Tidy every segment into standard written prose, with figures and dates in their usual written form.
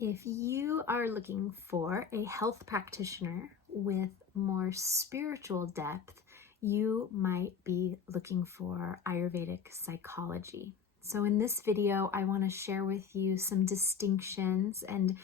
If you are looking for a health practitioner with more spiritual depth, you might be looking for Ayurvedic psychology. So in this video, I want to share with you some distinctions and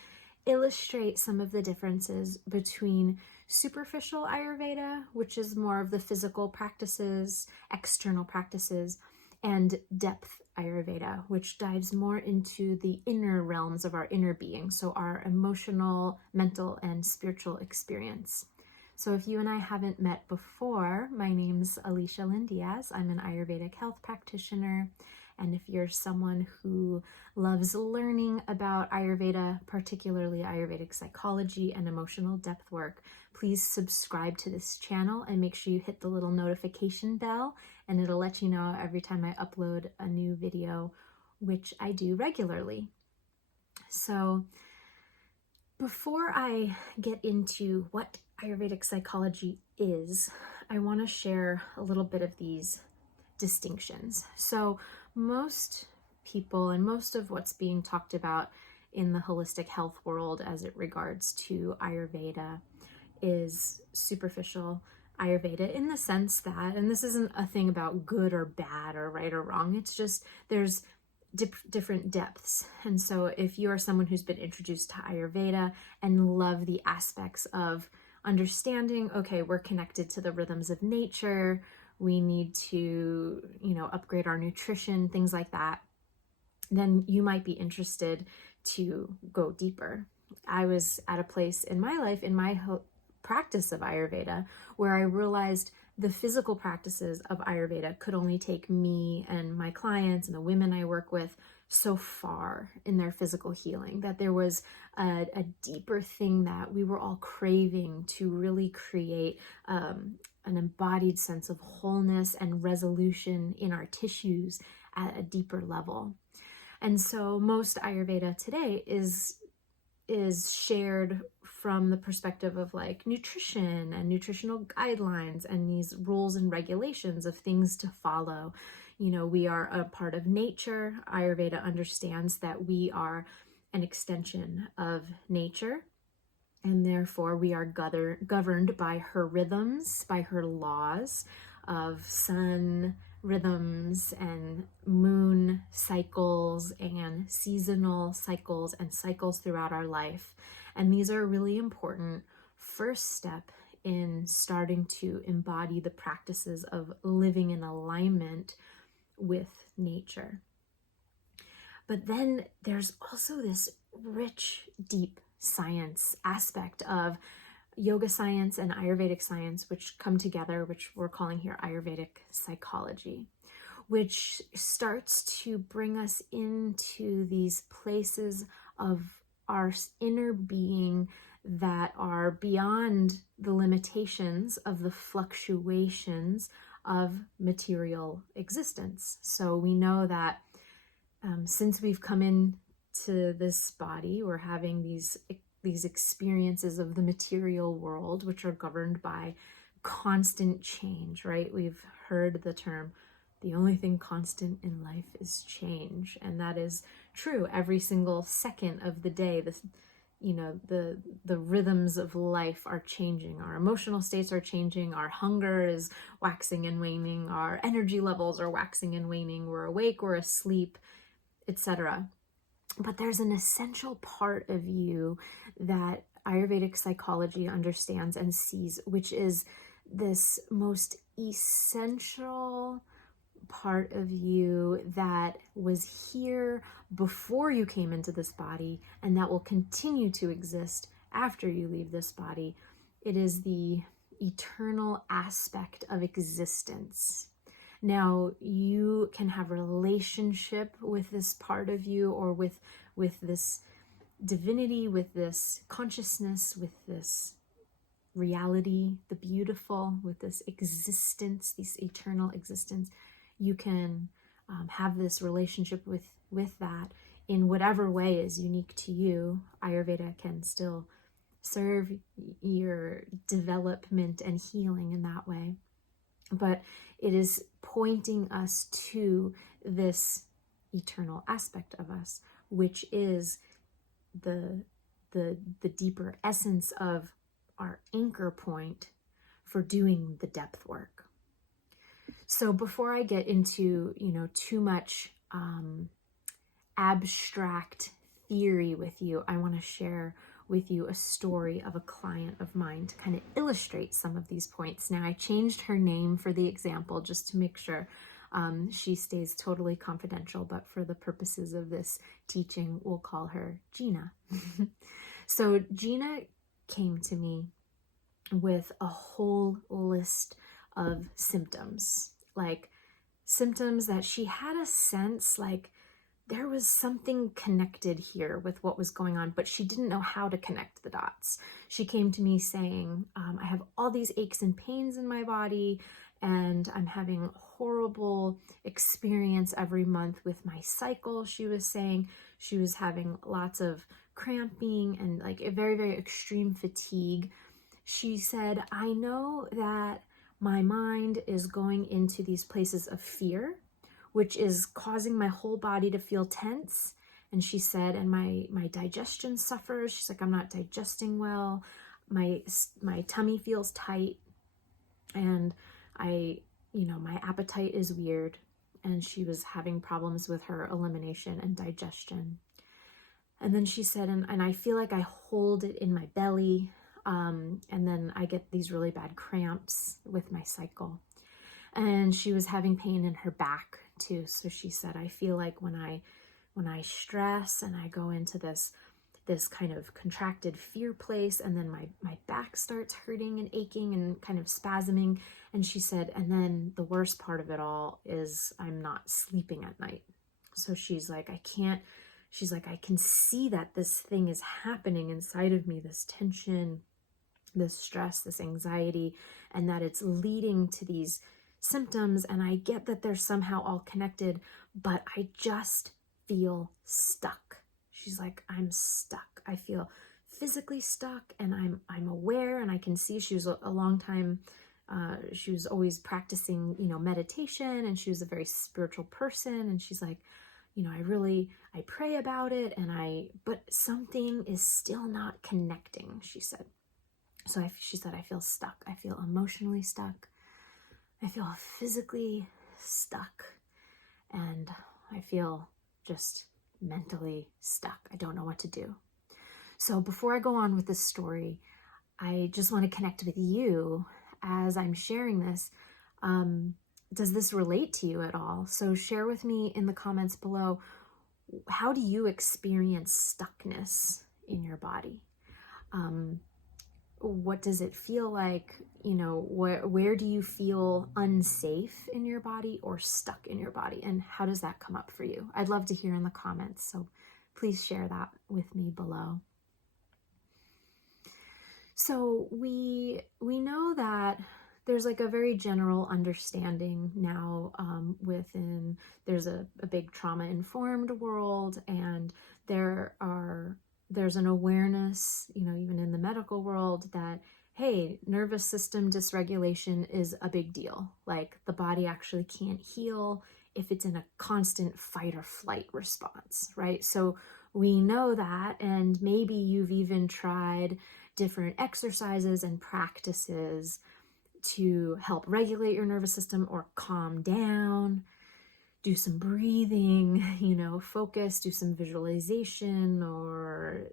illustrate some of the differences between superficial Ayurveda, which is more of the physical practices, external practices, and depth Ayurveda, which dives more into the inner realms of our inner being, so our emotional, mental, and spiritual experience. So if you and I haven't met before, my name's Alicia Lynn Diaz. I'm an Ayurvedic health practitioner. And if you're someone who loves learning about Ayurveda, particularly Ayurvedic psychology and emotional depth work, please subscribe to this channel and make sure you hit the little notification bell, and it'll let you know every time I upload a new video, which I do regularly. So before I get into what Ayurvedic psychology is, I want to share a little bit of these distinctions. So most people and most of what's being talked about in the holistic health world as it regards to Ayurveda is superficial Ayurveda, in the sense that, and this isn't a thing about good or bad or right or wrong, it's just there's different depths. And so if you are someone who's been introduced to Ayurveda and love the aspects of understanding, okay, we're connected to the rhythms of nature, we need to, upgrade our nutrition, things like that, then you might be interested to go deeper. I was at a place in my life, in my practice of Ayurveda, where I realized the physical practices of Ayurveda could only take me and my clients and the women I work with so far in their physical healing, that there was a deeper thing that we were all craving to really create an embodied sense of wholeness and resolution in our tissues at a deeper level. And so most Ayurveda today is shared from the perspective of like nutrition and nutritional guidelines and these rules and regulations of things to follow. We are a part of nature. Ayurveda understands that we are an extension of nature, and therefore we are governed by her rhythms, by her laws of sun rhythms and moon cycles and seasonal cycles and cycles throughout our life. And these are a really important first step in starting to embody the practices of living in alignment with nature. But then there's also this rich, deep science aspect of yoga science and Ayurvedic science, which come together, which we're calling here Ayurvedic psychology, which starts to bring us into these places of our inner being that are beyond the limitations of the fluctuations of material existence. So we know that since we've come into this body, we're having these experiences of the material world, which are governed by constant change, right? We've heard the term, the only thing constant in life is change. And that is true. Every single second of the day, the rhythms of life are changing. Our emotional states are changing. Our hunger is waxing and waning. Our energy levels are waxing and waning. We're awake, we're asleep, etc. But there's an essential part of you that Ayurvedic psychology understands and sees, which is this most essential part of you that was here before you came into this body and that will continue to exist after you leave this body. It is the eternal aspect of existence. Now, you can have a relationship with this part of you, or with this divinity, with this consciousness, with this reality, the beautiful, with this existence, this eternal existence. You can have this relationship with that in whatever way is unique to you. Ayurveda can still serve your development and healing in that way. But it is pointing us to this eternal aspect of us, which is the deeper essence of our anchor point for doing the depth work. So before I get into, too much abstract theory with you, I want to share with you a story of a client of mine to kind of illustrate some of these points. Now, I changed her name for the example just to make sure she stays totally confidential, but for the purposes of this teaching, we'll call her Gina. So Gina came to me with a whole list of symptoms, like symptoms that she had a sense like there was something connected here with what was going on, but she didn't know how to connect the dots. She came to me saying, I have all these aches and pains in my body, and I'm having horrible experience every month with my cycle. She was saying she was having lots of cramping and like a very, very extreme fatigue. She said, I know that my mind is going into these places of fear, which is causing my whole body to feel tense. And she said, and my digestion suffers. She's like, I'm not digesting well. My tummy feels tight. And my appetite is weird. And she was having problems with her elimination and digestion. And then she said, and I feel like I hold it in my belly. And then I get these really bad cramps with my cycle. And she was having pain in her back too. So she said, I feel like when I stress and I go into this kind of contracted fear place, and then my back starts hurting and aching and kind of spasming. And she said, and then the worst part of it all is I'm not sleeping at night. So she's like, I can see that this thing is happening inside of me, this tension, this stress, this anxiety, and that it's leading to these symptoms. And I get that they're somehow all connected, but I just feel stuck. She's like, I'm stuck. I feel physically stuck, and I'm aware, and I can see. She was a long time, she was always practicing, meditation, and she was a very spiritual person. And she's like, I pray about it, but something is still not connecting, she said. So she said, I feel stuck. I feel emotionally stuck. I feel physically stuck. And I feel just mentally stuck. I don't know what to do. So before I go on with this story, I just want to connect with you as I'm sharing this. Does this relate to you at all? So share with me in the comments below, how do you experience stuckness in your body? What does it feel like? Where do you feel unsafe in your body or stuck in your body? And how does that come up for you? I'd love to hear in the comments. So please share that with me below. So we know that there's like a very general understanding now there's a big trauma-informed world, and there's an awareness, even in the medical world, that, hey, nervous system dysregulation is a big deal. Like the body actually can't heal if it's in a constant fight or flight response, right? So we know that, and maybe you've even tried different exercises and practices to help regulate your nervous system or calm down. Do some breathing, focus, do some visualization, or,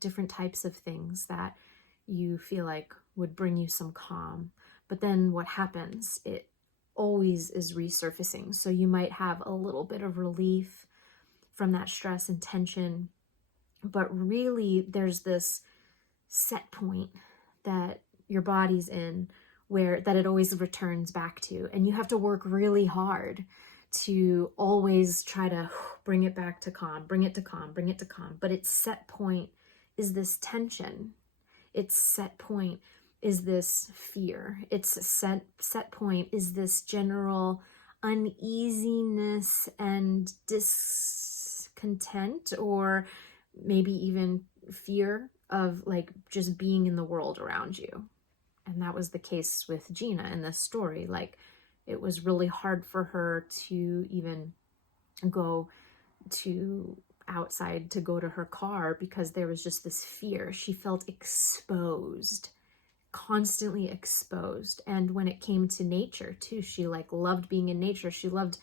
different types of things that you feel like would bring you some calm. But then what happens? It always is resurfacing. So you might have a little bit of relief from that stress and tension, but really there's this set point that your body's in that it always returns back to. And you have to work really hard to always try to bring it back to calm, bring it to calm, bring it to calm. But its set point is this tension. Its set point is this fear. Its set point is this general uneasiness and discontent, or maybe even fear of like just being in the world around you. And that was the case with Gina in this story. Like, it was really hard for her to even go to outside to go to her car because there was just this fear. She felt exposed, constantly exposed. And when it came to nature too, she like loved being in nature. She loved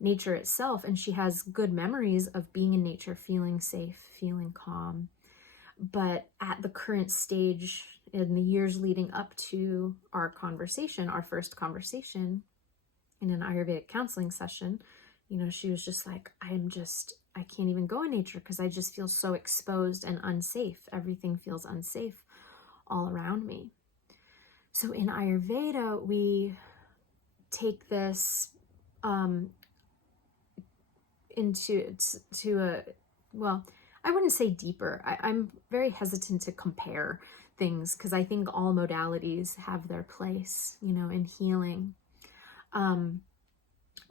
nature itself, and she has good memories of being in nature, feeling safe, feeling calm. But at the current stage, in the years leading up to our conversation, our first conversation in an Ayurvedic counseling session, you know, she was just like, I can't even go in nature because I just feel so exposed and unsafe. Everything feels unsafe all around me. So in Ayurveda, we take this into a, well, I wouldn't say deeper. I'm very hesitant to compare things because I think all modalities have their place, you know, in healing.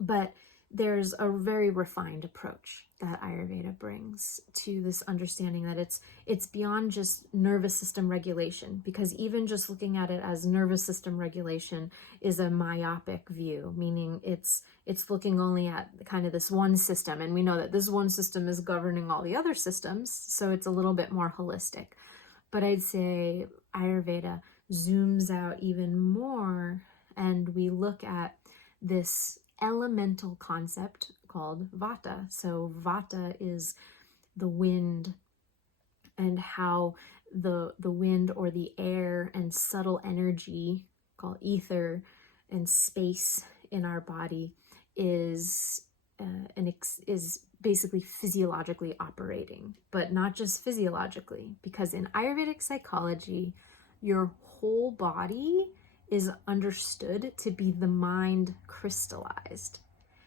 But there's a very refined approach that Ayurveda brings to this understanding that it's beyond just nervous system regulation, because even just looking at it as nervous system regulation is a myopic view, meaning it's looking only at kind of this one system, and we know that this one system is governing all the other systems, so it's a little bit more holistic. But I'd say Ayurveda zooms out even more, and we look at this elemental concept called vata. So vata is the wind, and how the wind or the air and subtle energy called ether and space in our body is basically physiologically operating, but not just physiologically, because in Ayurvedic psychology, your whole body is understood to be the mind crystallized.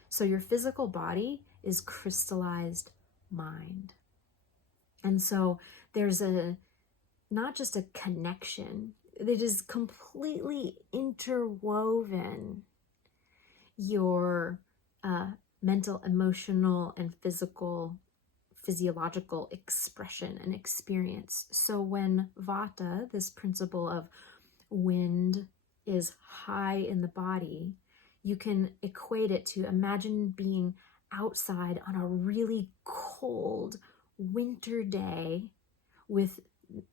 So your physical body is crystallized mind. And so there's not just a connection, it is completely interwoven. Your mental, emotional, and physiological expression and experience. So when vata, this principle of wind, is high in the body, you can equate it to imagine being outside on a really cold winter day with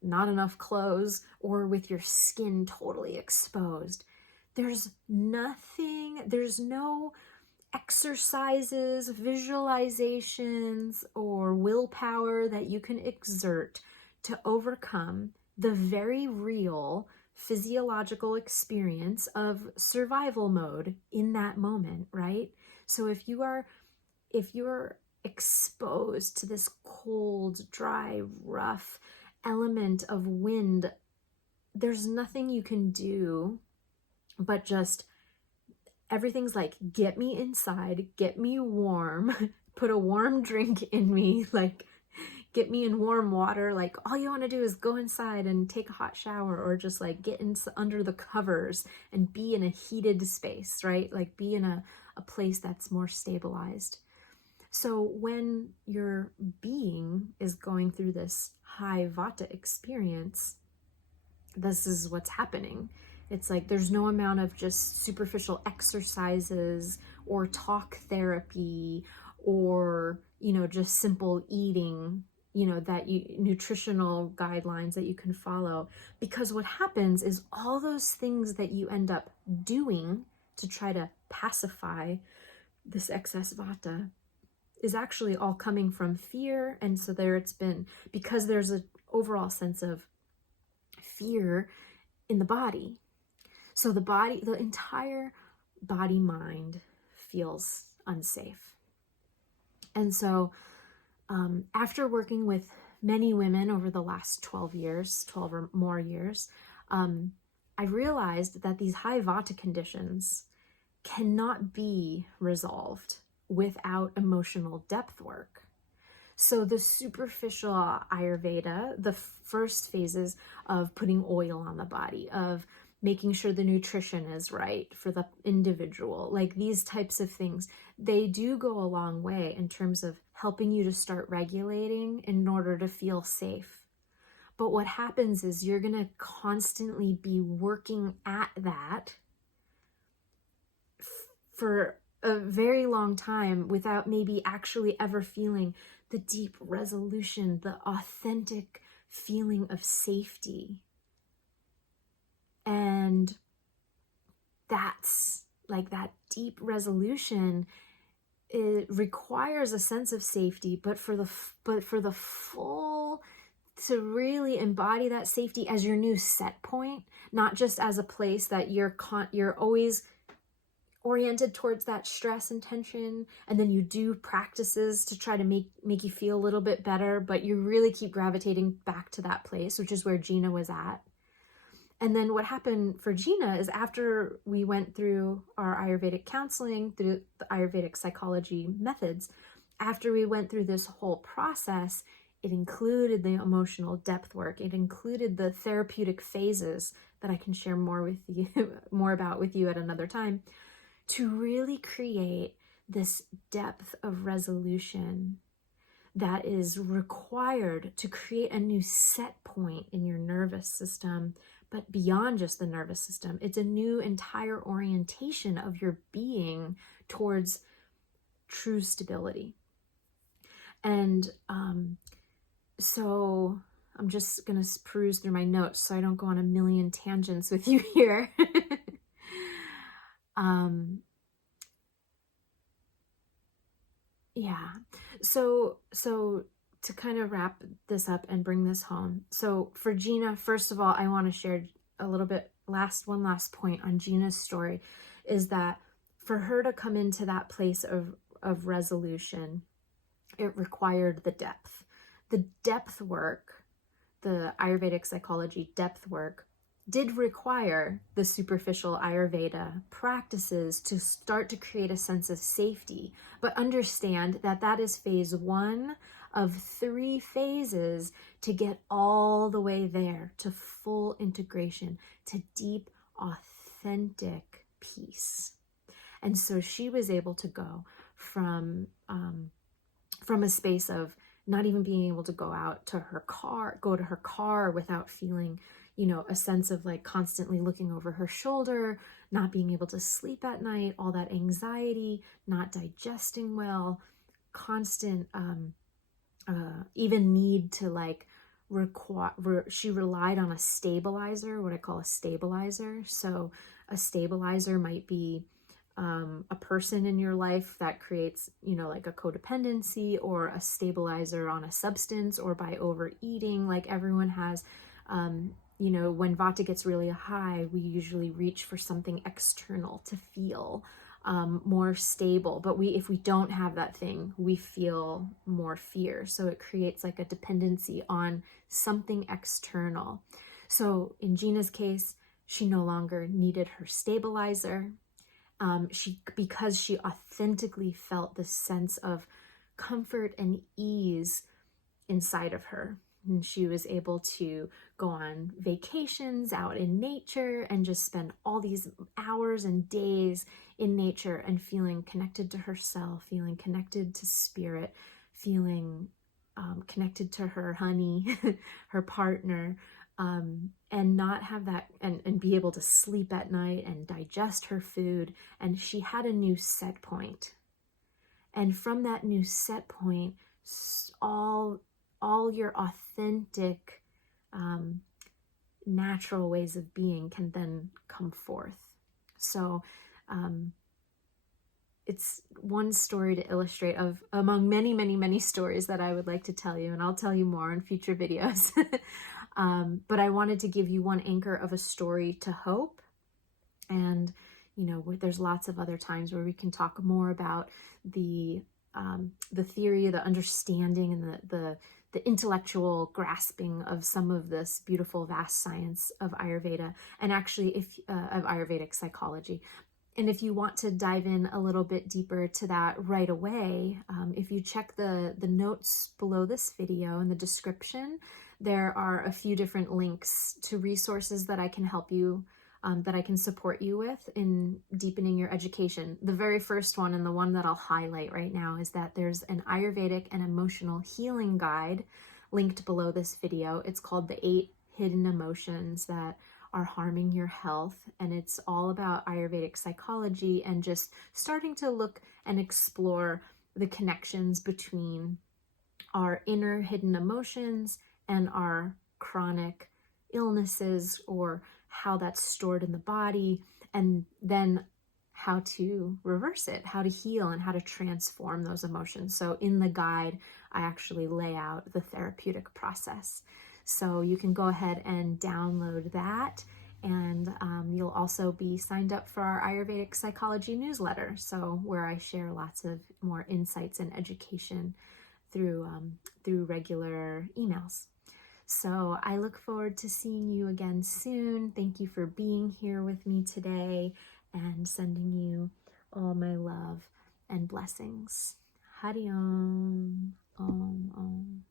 not enough clothes, or with your skin totally exposed. There's no exercises, visualizations, or willpower that you can exert to overcome the very real physiological experience of survival mode in that moment, right? So if you're exposed to this cold, dry, rough element of wind, there's nothing you can do but just, everything's like, get me inside, get me warm, put a warm drink in me, like get me in warm water. Like all you want to do is go inside and take a hot shower, or just like get under the covers and be in a heated space, right? Like be in a place that's more stabilized. So when your being is going through this high vata experience, this is what's happening. It's like there's no amount of just superficial exercises or talk therapy, or, you know, just simple eating, you know, nutritional guidelines that you can follow. Because what happens is all those things that you end up doing to try to pacify this excess vata is actually all coming from fear. And so because there's an overall sense of fear in the body. So the entire body mind feels unsafe. And so after working with many women over the last 12 or more years, I realized that these high vata conditions cannot be resolved without emotional depth work. So the superficial Ayurveda, the first phases of putting oil on the body, of making sure the nutrition is right for the individual, like these types of things, they do go a long way in terms of helping you to start regulating in order to feel safe. But what happens is you're going to constantly be working at that for a very long time without maybe actually ever feeling the deep resolution, the authentic feeling of safety. And that's like that deep resolution. It requires a sense of safety, but for the full, to really embody that safety as your new set point, not just as a place that you're always oriented towards that stress and tension, and then you do practices to try to make you feel a little bit better, but you really keep gravitating back to that place, which is where Gina was at. And then what happened for Gina is, after we went through our Ayurvedic counseling, through the Ayurvedic psychology methods, after we went through this whole process, it included the emotional depth work. It included the therapeutic phases that I can share more about with you at another time, to really create this depth of resolution that is required to create a new set point in your nervous system. But beyond just the nervous system, it's a new entire orientation of your being towards true stability. And so I'm just going to peruse through my notes so I don't go on a million tangents with you here. Yeah. So to kind of wrap this up and bring this home. So for Gina, first of all, I want to share a little bit, one last point on Gina's story, is that for her to come into that place of resolution, it required the depth. The depth work, the Ayurvedic psychology depth work, did require the superficial Ayurveda practices to start to create a sense of safety. But understand that that is phase 1 of 3 phases to get all the way there to full integration, to deep, authentic peace. And so she was able to go from a space of not even being able to go to her car without feeling, a sense of like constantly looking over her shoulder, not being able to sleep at night, all that anxiety, not digesting well, constant, even need to like she relied on a stabilizer, what I call a stabilizer. So a stabilizer might be a person in your life that creates, like a codependency, or a stabilizer on a substance, or by overeating. Like everyone has, when vata gets really high, we usually reach for something external to feel more stable. But if we don't have that thing, we feel more fear. So it creates like a dependency on something external. So in Gina's case, she no longer needed her stabilizer. Because she authentically felt this sense of comfort and ease inside of her. And she was able to go on vacations out in nature and just spend all these hours and days in nature and feeling connected to herself, feeling connected to spirit, feeling connected to her honey, her partner, and not have that, and be able to sleep at night and digest her food. And she had a new set point. And from that new set point, all your authentic, natural ways of being can then come forth. So it's one story to illustrate of among many, many, many stories that I would like to tell you, and I'll tell you more in future videos. But I wanted to give you one anchor of a story to hope. And, there's lots of other times where we can talk more about the theory, the understanding, and the intellectual grasping of some of this beautiful, vast science of Ayurveda, and actually of Ayurvedic psychology. And if you want to dive in a little bit deeper to that right away, if you check the notes below this video in the description, there are a few different links to resources that I can help you, that I can support you with in deepening your education. The very first one, and the one that I'll highlight right now, is that there's an Ayurvedic and emotional healing guide linked below this video. It's called The 8 Hidden Emotions That Are Harming Your Health, and it's all about Ayurvedic psychology and just starting to look and explore the connections between our inner hidden emotions and our chronic illnesses, or how that's stored in the body, and then how to reverse it, how to heal, and how to transform those emotions. So in the guide, I actually lay out the therapeutic process. So you can go ahead and download that. And you'll also be signed up for our Ayurvedic Psychology newsletter, so where I share lots of more insights and education through regular emails. So I look forward to seeing you again soon. Thank you for being here with me today, and sending you all my love and blessings. Hari Om. Om Om.